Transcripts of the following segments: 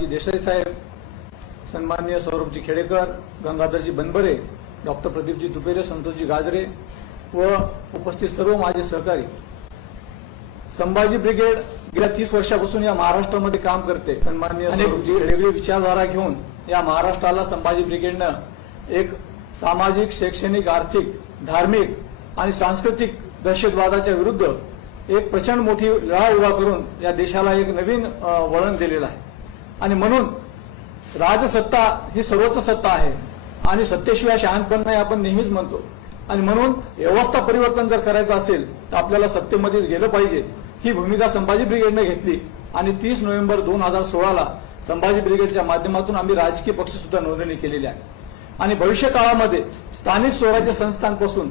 देसाई साहेब, सन्माननीय सौरभजी खेडेकर, गंगाधरजी बनबरे, डॉक्टर प्रदीपजी तुपेरे, संतोषजी गाजरे व उपस्थित सर्व माझे सहकारी. संभाजी ब्रिगेड गेल्या 30 वर्षापासून या महाराष्ट्रामध्ये काम करते. सन्माननीय सौरभजी वेगवेगळी विचारधारा घेऊन या महाराष्ट्राला संभाजी ब्रिगेडनं एक सामाजिक, शैक्षणिक, आर्थिक, धार्मिक आणि सांस्कृतिक दहशतवादाच्या विरुद्ध एक प्रचंड मोठी लढा उभा करून या देशाला एक नवीन वळण दिलेलं आहे. आणि म्हणून राजसत्ता ही सर्वोच्च सत्ता आहे आणि सत्तेशिवाय शहाणपण नाही आपण नेहमीच म्हणतो. आणि म्हणून व्यवस्था परिवर्तन जर करायचं असेल तर आपल्याला सत्तेमध्येच गेलं पाहिजे. ही भूमिका संभाजी ब्रिगेडने घेतली आणि 30 नोव्हेंबर 2016ला संभाजी ब्रिगेडच्या माध्यमातून आम्ही राजकीय पक्ष सुद्धा नोंदणी केलेली आहे. आणि भविष्य काळामध्ये स्थानिक स्वराज्य संस्थांपासून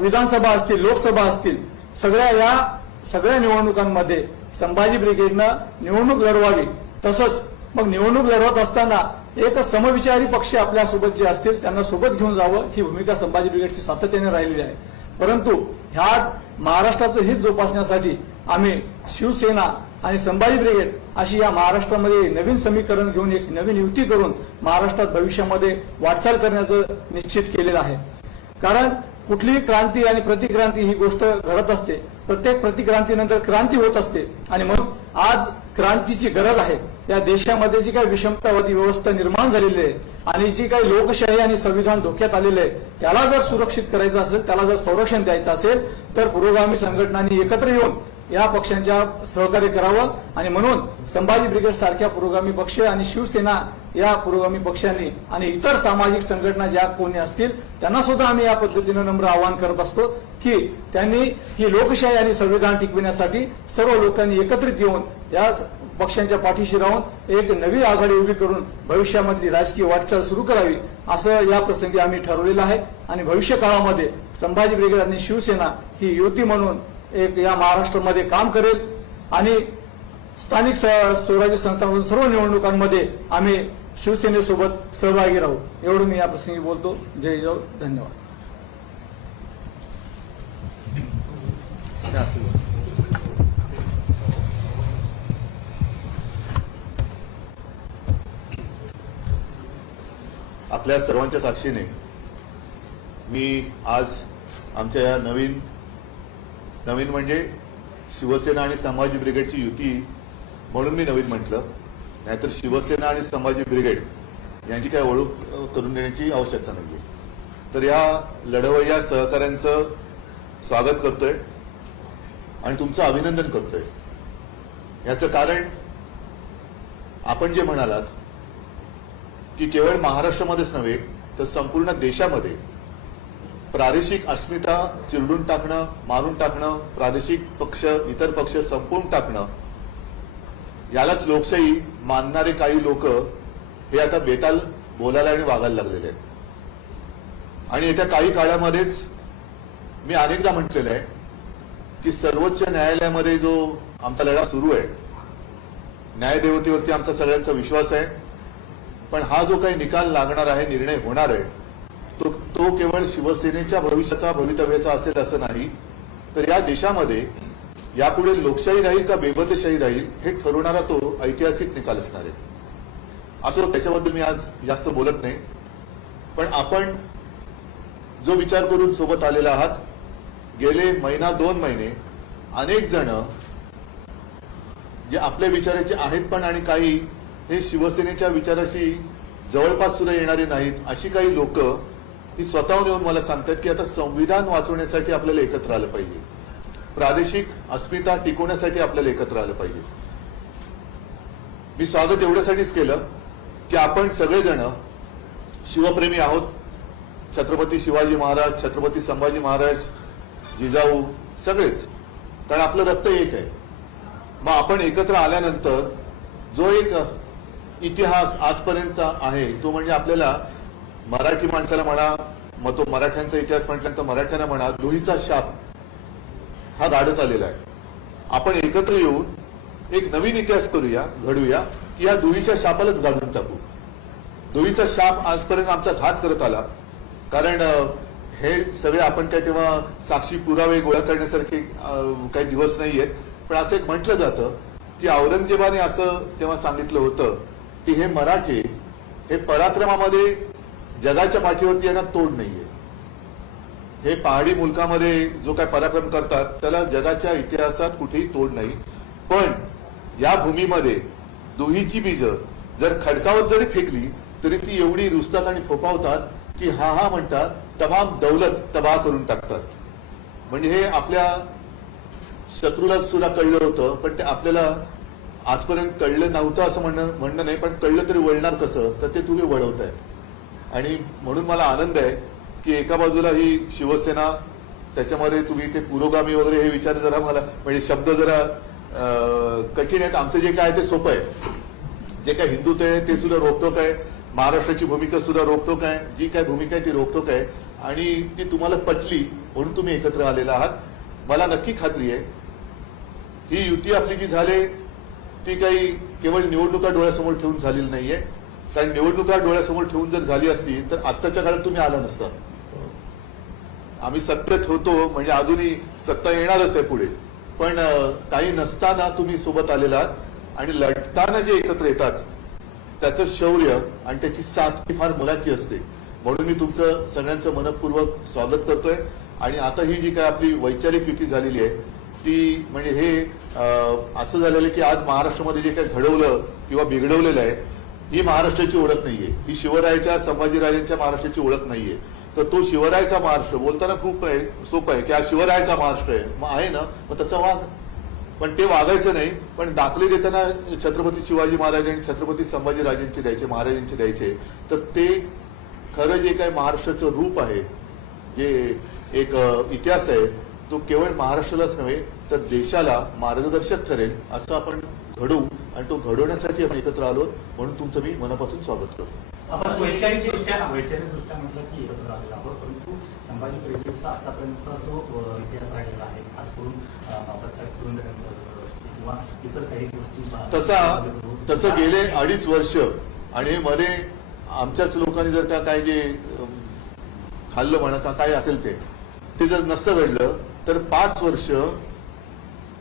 विधानसभा असतील, लोकसभा असतील, सगळ्या निवडणुकांमध्ये संभाजी ब्रिगेडनं निवडणूक लढवावी. तसंच मग निवडणूक लढवत असताना एक समविचारी पक्ष आपल्यासोबत जे असतील त्यांना सोबत घेऊन जावं, ही भूमिका संभाजी ब्रिगेडची सातत्याने राहिलेली आहे. परंतु ह्याच महाराष्ट्राचं हित जोपासण्यासाठी आम्ही शिवसेना आणि संभाजी ब्रिगेड अशी या महाराष्ट्रामध्ये नवीन समीकरण घेऊन एक नवीन युती करून महाराष्ट्रात भविष्यामध्ये वाटचाल करण्याचं निश्चित केलेलं आहे. कारण कुठलीही क्रांती आणि प्रतिक्रांती ही गोष्ट घडत असते. प्रत्येक प्रतिक्रांतीनंतर क्रांती होत असते आणि म्हणून आज क्रांतीची गरज आहे. या देशामध्ये जी काही विषमतावादी व्यवस्था निर्माण झालेली आहे आणि जी काही लोकशाही आणि संविधान धोक्यात आलेलं आहे त्याला जर सुरक्षित करायचं असेल, त्याला जर संरक्षण द्यायचं असेल तर पुरोगामी संघटनांनी एकत्र येऊन या पक्षांच्या सहकार्य करावं. आणि म्हणून संभाजी ब्रिगेड सारख्या पुरोगामी पक्ष आणि शिवसेना या पुरोगामी पक्षांनी आणि इतर सामाजिक संघटना ज्या कोणी असतील त्यांना सुद्धा आम्ही या पद्धतीनं नम्र आवाहन करत असतो की त्यांनी ही लोकशाही आणि संविधान टिकविण्यासाठी सर्व लोकांनी एकत्रित येऊन या पक्षांच्या पाठीशी राहून एक नवी आघाडी उभी करून भविष्यामध्ये राजकीय वाटचाल सुरू करावी असं या प्रसंगी आम्ही ठरवलेलं आहे. आणि भविष्य काळामध्ये संभाजी ब्रिगेड आणि शिवसेना ही युती म्हणून एक या महाराष्ट्रामध्ये काम करेल आणि स्थानिक स्वराज्य संस्थांमधून सर्व निवडणुकांमध्ये आम्ही शिवसेनेसोबत सहभागी राहू. एवढं मी या प्रसंगी बोलतो. जय जय, धन्यवाद. आपल्या सर्वांच्या साक्षीने मी आज आमच्या या नवीन म्हणजे शिवसेना आणि संभाजी ब्रिगेडची युती म्हणून मी नवीन म्हटलं, नाहीतर शिवसेना आणि संभाजी ब्रिगेड यांची काही ओळख करून देण्याची आवश्यकता नाहीये. तर या लढवय्या सहकाऱ्यांचं स्वागत करतोय आणि तुमचं अभिनंदन करतोय. याचं कारण आपण जे म्हणालात की केवळ महाराष्ट्रामध्येच नव्हे तर संपूर्ण देशामध्ये प्रादेशिक अस्मिता चिरडून टाकणं, मारून टाकणं, प्रादेशिक पक्ष, इतर पक्ष संपवून टाकणं, यालाच लोकशाही मानणारे काही लोक हे आता बेताल बोलायला आणि वागायला लागलेले आहेत. आणि येत्या काही काळामध्येच मी अनेकदा म्हटलेलं आहे की सर्वोच्च न्यायालयामध्ये जो आमचा लढा सुरू आहे, न्यायदेवतेवरती आमचा सगळ्यांचा विश्वास आहे, पण हा जो काही निकाल लागणार आहे, निर्णय होणार आहे, तो केवळ शिवसेनेच्या भविष्याचा, भवितव्याचा असेल असं नाही, तर या देशामध्ये यापुढे लोकशाही राहील का बेबदशाही राहील हे ठरवणारा तो ऐतिहासिक निकाल असणार आहे. असं त्याच्याबद्दल मी आज जास्त बोलत नाही. पण आपण जो विचार करून सोबत आलेला आहात, गेले महिना 2 महिने अनेक जण जे आपल्या विचाराचे आहेत पण आणि काही हे शिवसेनेच्या विचाराशी जवळपास सुद्धा येणारे नाहीत, अशी काही लोक ही स्वतःहून येऊन मला सांगतात की आता संविधान वाचवण्यासाठी आपल्याला एकत्र आलं पाहिजे, प्रादेशिक अस्मिता टिकवण्यासाठी आपल्याला एकत्र आलं पाहिजे. मी स्वागत एवढ्यासाठीच केलं की आपण सगळेजण शिवप्रेमी आहोत. छत्रपती शिवाजी महाराज, छत्रपती संभाजी महाराज, जिजाऊ सगळेच, कारण आपलं रक्त एक आहे. मग आपण एकत्र आल्यानंतर जो एक इतिहास आजपर्यंत आहे तो म्हणजे आपल्याला मराठी माणसाला म्हणा, मग तो मराठ्यांचा इतिहास म्हटल्यानंतर मराठ्यांना म्हणा, दुहीचा शाप हा गाडत आलेला आहे. आपण एकत्र येऊन एक नवीन इतिहास घडूया की या दुहीच्या शापालाच गाडून टाकू. दुहीचा शाप आजपर्यंत आमचा घात करत आला, कारण हे सगळे आपण काय तेव्हा साक्षी पुरावे गोळा करण्यासारखे काही दिवस नाहीयेत. पण असं एक म्हटलं जातं की औरंगजेबाने असं तेव्हा सांगितलं होतं की हे मराठे हे पराक्रमामध्ये जगाच्या पाठीवरती यांना तोड नाहीये. हे पहाडी मुलकामध्ये जो काय पराक्रम करतात त्याला जगाच्या इतिहासात कुठेही तोड नाही. पण या भूमीमध्ये दुहीची बीज जर खडकावर जरी फेकली तरी ती एवढी रुजतात आणि फोफावतात की हा हा म्हणतात, तमाम दौलत तबाह करून टाकतात. म्हणजे हे आपल्या शत्रूला सुद्धा कळलं होतं, पण ते आपल्याला आजपर्यंत कळलं नव्हतं असं म्हणणं नाही, पण कळलं तरी वळणार कसं, तर ते तुम्ही वळवताय. आणि म्हणून मला आनंद आहे की एका बाजूला ही शिवसेना, त्याच्यामध्ये तुम्ही ते पुरोगामी वगैरे हे विचार जरा मला म्हणजे शब्द जरा कठीण आहेत. आमचं जे काय ते सोपं आहे. जे काय हिंदुत्व आहे ते सुद्धा रोखतो काय, महाराष्ट्राची भूमिका सुद्धा रोखतो काय, जी काय भूमिका आहे ती रोखतो काय, आणि ती तुम्हाला पटली म्हणून तुम्ही एकत्र आलेला आहात. मला नक्की खात्री आहे ही युती आपली जी झाली ती काही केवळ निवडणुका डोळ्यासमोर ठेवून झालेली नाहीये. कारण निवडणुका डोळ्यासमोर ठेवून जर झाली असती तर आत्ताच्या काळात तुम्ही आला नसता. आम्ही सत्तेत होतो म्हणजे अजूनही सत्ता येणारच आहे पुढे, पण काही नसताना तुम्ही सोबत आलेला आहात आणि लढताना जे एकत्र येतात त्याचं शौर्य आणि त्याची साथ ही फार मोलाची असते. म्हणून मी तुमचं सगळ्यांचं मनपूर्वक स्वागत करतोय. आणि आता ही जी काय आपली वैचारिक युती झालेली आहे ती म्हणजे हे असं झालेलं की आज महाराष्ट्रामध्ये जे काही घडवलं किंवा बिघडवलेलं आहे ही महाराष्ट्राची ओळख नाहीये. ही शिवरायाच्या संभाजीराजांच्या महाराष्ट्राची ओळख नाहीये. तर तो शिवरायाचा महाराष्ट्र बोलताना खूप सोपं आहे की हा शिवरायाचा महाराष्ट्र आहे, मग आहे ना, मग तसं वाग. पण ते वागायचं नाही. पण दाखले देताना छत्रपती शिवाजी महाराज आणि छत्रपती संभाजीराजांचे द्यायचे, महाराजांचे द्यायचे. तर ते खरं जे काही महाराष्ट्राचं रूप आहे, जे एक इतिहास आहे, तो केवळ महाराष्ट्रालाच नव्हे तर देशाला मार्गदर्शक ठरेल असं आपण घडवू. आणि तो घडवण्यासाठी आपण एकत्र आलो. म्हणून तुमचं मी मनापासून स्वागत करतो. आपण वैचारिकदृष्ट्या म्हटलं की एकत्र आलेला आहोत, परंतु संभाजी ब्रिगेडचा आतापर्यंतचा जो इतिहास राहिलेला आहे, खास करून बाबासाहेब पुरंदरेंचा किंवा इतर काही गोष्टी तसं गेले 2.5 वर्ष आणि मध्ये आमच्याच लोकांनी जर का काय जे खाल्लं म्हणा का काय असेल ते जर नसतं घडलं तर 5 वर्ष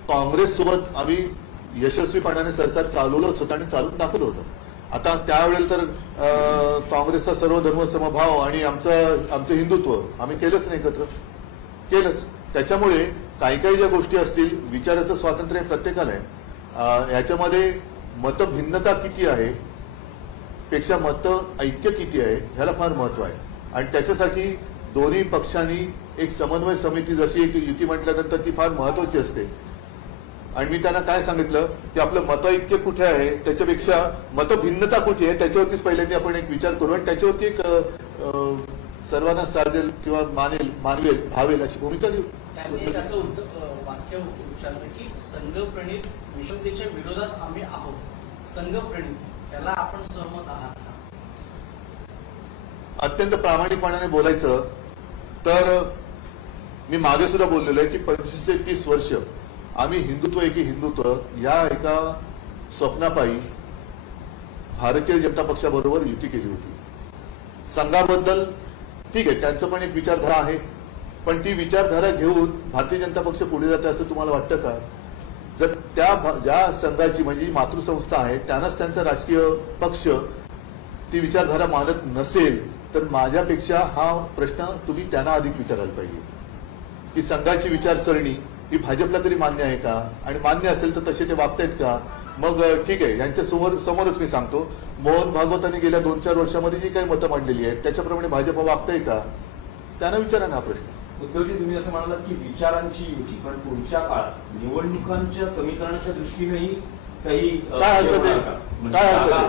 काँग्रेस सोबत आम्ही यशस्वीपणाने सरकार चालवलंच होतं आणि चालून दाखवलं होतं. आता त्यावेळेला तर काँग्रेसचा सर्व धर्म समभाव आणि आमचं हिंदुत्व आम्ही केलंच नाही, एकत्र केलंच. त्याच्यामुळे काही काही ज्या गोष्टी असतील, विचाराचं स्वातंत्र्य प्रत्येकाला आहे. याच्यामध्ये मतभिन्नता किती आहे पेक्षा मत ऐक्य किती आहे ह्याला फार महत्व आहे. आणि त्याच्यासाठी दोन्ही पक्षांनी एक समन्वय समिती, जशी एक युती म्हटल्यानंतर ती फार महत्वाची असते. आणि मी त्यांना काय सांगितलं की आपलं मतऐक्य कुठे आहे त्याच्यापेक्षा मतभिन्नता कुठे आहे त्याच्यावरतीच पहिल्यांदा आपण एक विचार करू आणि त्याच्यावरती एक सर्वांना साधेल किंवा मानवेल भावेल अशी भूमिका घेऊ. त्यांनी एक असं वाक्य उच्चारलं की संघप्रणित विषमतेच्या विरोधात आम्ही आहोत. संघप्रणित त्याला आपण सहमत आहात का? अत्यंत प्रामाणिकपणाने बोलायचं तर मी मागे सुद्धा बोललेलो आहे की 25 ते 30 वर्ष आम्ही हिंदुत्व एकी हिंदुत्व या एका स्वप्नापायी भारतीय जनता पक्षाबरोबर युती केली होती. संघाबद्दल ठीक आहे, त्यांचं पण एक विचारधारा आहे, पण ती विचारधारा घेऊन भारतीय जनता पक्ष पुढे जाते असं तुम्हाला वाटतं का? जर ज्या संघाची म्हणजे मातृसंस्था आहे त्यांनाच त्यांचा राजकीय पक्ष ती विचारधारा मानत नसेल तर माझ्यापेक्षा हा प्रश्न तुम्ही त्यांना अधिक विचारायला पाहिजे की संघाची विचारसरणी ही भाजपला तरी मान्य आहे का? आणि मान्य असेल तर तसे ते वागतायत का? मग ठीक आहे, यांच्या समोरच मी सांगतो, मोहन भागवतांनी गेल्या 2-4 वर्षामध्ये जी काही मतं मांडलेली आहेत त्याच्याप्रमाणे भाजप वागतंय का? त्यांना विचारा ना हा प्रश्न. उद्धवजी, तुम्ही असं म्हणालात की विचारांची युती, पण पुढच्या काळात निवडणुकांच्या समीकरणाच्या दृष्टीनेही काही काय हरकत आहे? काय हरकत आहे?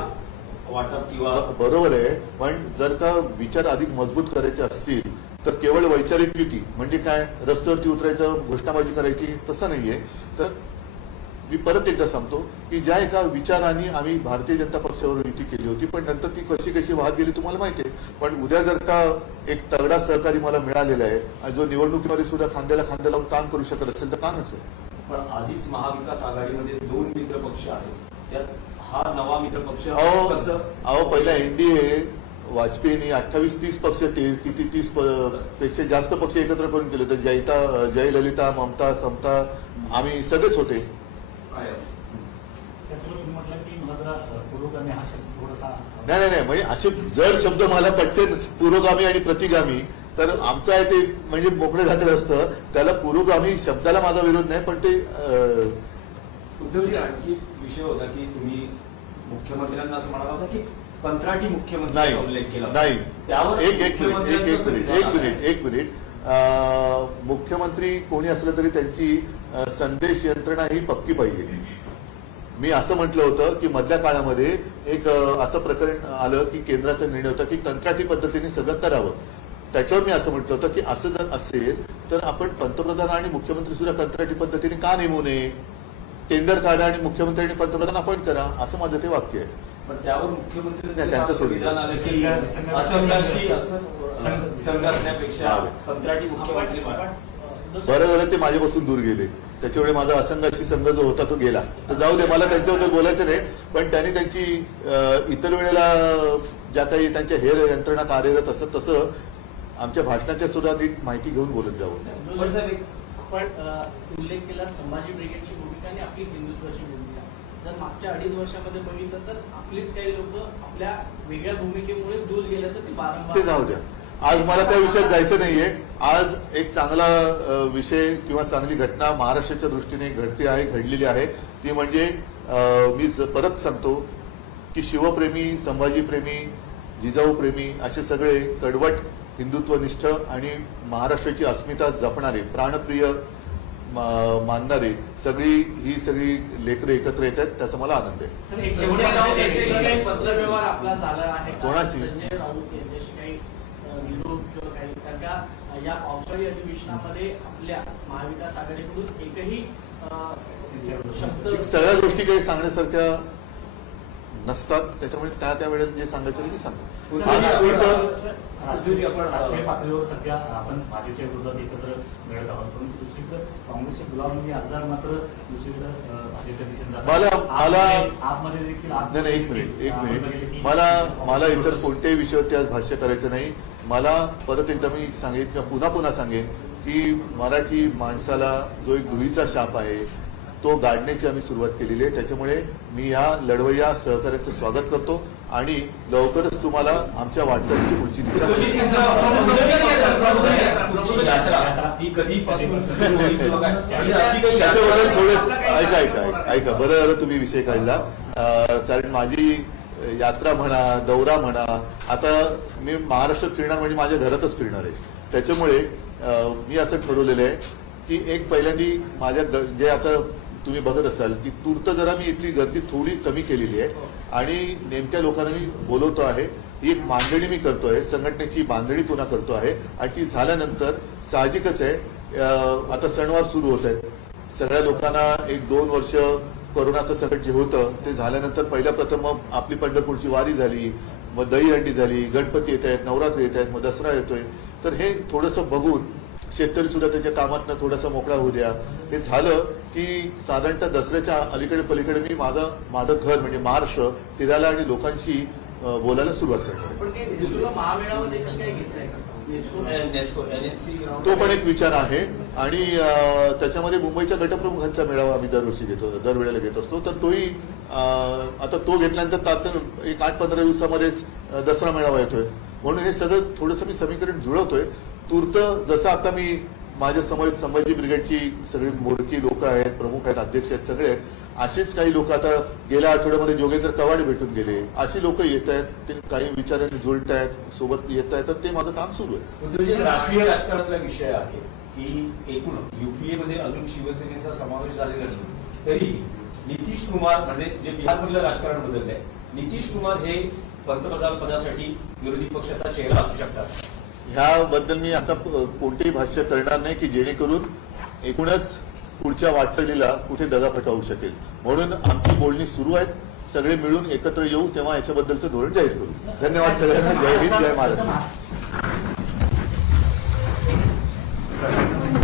वाटप किंवा बरोबर आहे, पण जर का विचार अधिक मजबूत करायचे असतील तर केवळ वैचारिक युती म्हणजे काय रस्त्यावरती उतरायचं घोषणाबाजी करायची तसं नाहीये. तर मी परत एकदा सांगतो की ज्या एका विचाराने आम्ही भारतीय जनता पक्षावर युती केली होती पण नंतर ती कशी वाहत गेली तुम्हाला माहिती आहे. पण उद्या जर का एक तगडा सहकारी मला मिळालेला आहे आणि जो निवडणुकीमध्ये सुद्धा खांद्याला खांदा लावून काम करू शकत असेल तर का नसेल? पण आधीच महाविकास आघाडीमध्ये 2 मित्र पक्ष आहेत, त्यात हा नवा मित्र पक्ष अहो पहिला एनडीए वाजपेयींनी 28-30 पक्ष किती 30 पेक्षा जास्त पक्ष एकत्र करून केले होते. जयललिता, ममता, समता आम्ही सगळेच होते. मात्र पुरोगामी हा शब्द थोडासा नाही नाही म्हणजे असे जर शब्द मला पटते पुरोगामी आणि प्रतिगामी तर आमचं आहे ते म्हणजे मोकळं झाकलं असतं. त्याला पुरोगामी शब्दाला माझा विरोध नाही, पण ते उद्धवजी आणखी एक विषय होता की तुम्ही मुख्यमंत्र्यांना असं म्हणाला होता की कंत्राटी मुख्यमंत्र्यांचा उल्लेख केला होता. नाही त्यावर एक मिनिट मुख्यमंत्री कोणी असलं तरी त्यांची संदेश यंत्रणा ही पक्की पाहिजे. मी असं म्हटलं होतं की मधल्या काळामध्ये एक असं प्रकरण आलं की केंद्राचा निर्णय होता की कंत्राटी पद्धतीने सगळं करावं. त्याच्यावर मी असं म्हटलं होतं की असं जर असेल तर आपण पंतप्रधान आणि मुख्यमंत्री सुद्धा कंत्राटी पद्धतीने का नेमू नये, टेंडर काढा आणि मुख्यमंत्री आणि पंतप्रधान अपॉइंट करा, असं माझं ते वाक्य आहे. पण त्यावर मुख्यमंत्री नाही, त्यांचं सोडून द्या. असंघाशी संघ असण्यापेक्षा कंत्राटी मुख्यमंत्री बरं झालं ते माझ्यापासून दूर गेले, त्याच्यामुळे माझा असंघाशी संघ जो होता तो गेला. तर जाऊ दे, मला त्यांच्याबद्दल बोलायचं नाही. पण त्यांनी त्यांची इतर वेळेला ज्या काही त्यांच्या हेर यंत्रणा कार्यरत असतात तसं आमच्या भाषणाच्या सुद्धा नीट माहिती घेऊन बोलत जावं. पण उल्लेख केला संभाजी ब्रिगेडची भूमिका आणि आपली हिंदुत्वाची भूमिका. जर मागच्या 2.5 वर्षामध्ये बघितलं तर आपलीच काही लोक आपल्या वेगळ्या भूमिकेमुळे दूर गेल्याचं ते वारंवार ते जाऊ द्या. आज मला त्या विषयात जायचं नाहीये. आज एक चांगला विषय किंवा चांगली घटना महाराष्ट्राच्या दृष्टीने घडते आहे, घडलेली आहे. ती म्हणजे मी परत सांगतो की शिवप्रेमी, संभाजीप्रेमी, जिजाऊप्रेमी असे सगळे कडवट हिंदुत्वनिष्ठ आणि महाराष्ट्राची अस्मिता जपणारे, प्राणप्रिय मानणारे ही सगळी लेकरं एकत्र येत आहेत, त्याचा मला आनंद आहे. काही पत्रव्यवहार आपला झाला आहे का? कोणाची? संजय राऊत यांच्याशी काही निरोप किंवा काही, कारण का या पावसाळी अधिवेशनामध्ये आपल्या महाविकास आघाडीकडून एकही शब्द सगळ्या गोष्टी काही सांगण्यासारख्या नसतात, त्याच्यामुळे त्या वेळेला जे सांगायचं मी सांगतो. राष्ट्रीय पातळीवर सध्या आपण भाजपच्या विरोधात एकत्र मिळत आहोत, परंतु दुसरीकडे काँग्रेसच्या गुलाम नबी आझाद मात्र दुसरीकडे भाजपच्या दिशेने आतमध्ये देखील नाही, एक मिनिट मला इतर कोणत्याही विषयावरती आज भाष्य करायचं नाही. मला परत एकदा मी सांगेन किंवा पुन्हा सांगेन की मराठी माणसाला जो एक धुळीचा शाप आहे तो गाडण्याची आम्ही सुरुवात केलेली आहे. त्याच्यामुळे मी या लढवय्या सहकार्याचं स्वागत करतो आणि लवकरच तुम्हाला आमच्या वाटचालीची पुढची दिशा त्याच्याबद्दल थोडं ऐका बरं झालं तुम्ही विषय काढला. कारण माझी यात्रा म्हणा, दौरा म्हणा, आता मी महाराष्ट्रात फिरणार म्हणजे माझ्या घरातच फिरणार आहे. त्याच्यामुळे मी असं ठरवलेलं आहे की एक पहिल्यांदी माझ्या जे आता तुम्ही बघत असाल की तूर्त जरा मी इथली गर्दी थोडी कमी केलेली आहे आणि नेमक्या लोकांना मी बोलवतो आहे. ही एक मांडणी मी करतोय, संघटनेची बांधणी पुन्हा करतो आहे आणि ती झाल्यानंतर साहजिकच आहे आता सणवार सुरू होत आहेत. सगळ्या लोकांना 1-2 वर्ष कोरोनाचं संकट जे होतं ते झाल्यानंतर पहिल्या प्रथम मग आपली पंढरपूरची वारी झाली, मग दहीहंडी झाली, गणपती येत आहेत, नवरात्र येत आहेत, मग दसरा येतोय. तर हे थोडंसं बघून शेतकरी सुद्धा त्याच्या कामातनं थोडासा मोकळा होऊ द्या. हे झालं की साधारणतः दसऱ्याच्या अलीकडे पलीकडे मी माझं घर म्हणजे महाराष्ट्र फिरायला आणि लोकांशी बोलायला सुरुवात करणार. महामेळावा देखील काही घेतलाय का? तो पण एक विचार आहे आणि त्याच्यामध्ये मुंबईच्या गटप्रमुखांचा मेळावा आम्ही दरवेळेला घेत असतो. तर तोही आता तो घेतल्यानंतर एक 8-15 दिवसामध्येच दसरा मेळावा येतोय. म्हणून हे सगळं थोडंसं मी समीकरण जुळवतोय. तूर्त जसं आता मी माझ्या समोर संभाजी ब्रिगेडची सगळी मोडकी लोक आहेत, प्रमुख आहेत, अध्यक्ष आहेत, सगळे आहेत. असेच काही लोक आता गेल्या आठवड्यामध्ये जोगेंद्र कवाडे भेटून गेले. अशी लोक येत आहेत, ते काही विचारांनी जुळत आहेत, सोबत येत आहेत. तर ते माझं काम सुरू आहे. राष्ट्रीय राजकारणातला विषय आहे की एकूण युपीए मध्ये अजून शिवसेनेचा समावेश झालेला नाही तरी नितीश कुमार म्हणजे जे बिहारमधलं राजकारण बदललंय, नितीश कुमार हे पंतप्रधान पदासाठी विरोधी पक्षाचा चेहरा असू शकतात. ह्याबद्दल मी आता कोणतेही भाष्य करणार नाही की जेणेकरून एकूणच पुढच्या वाटचालीला कुठे दगाफटा होऊ शकेल. म्हणून आमची बोलणी सुरू आहेत. सगळे मिळून एकत्र येऊ तेव्हा याच्याबद्दलचं धोरण जाहीर करू. धन्यवाद सगळ्यांना. जय हिंद, जय महाराष्ट्र.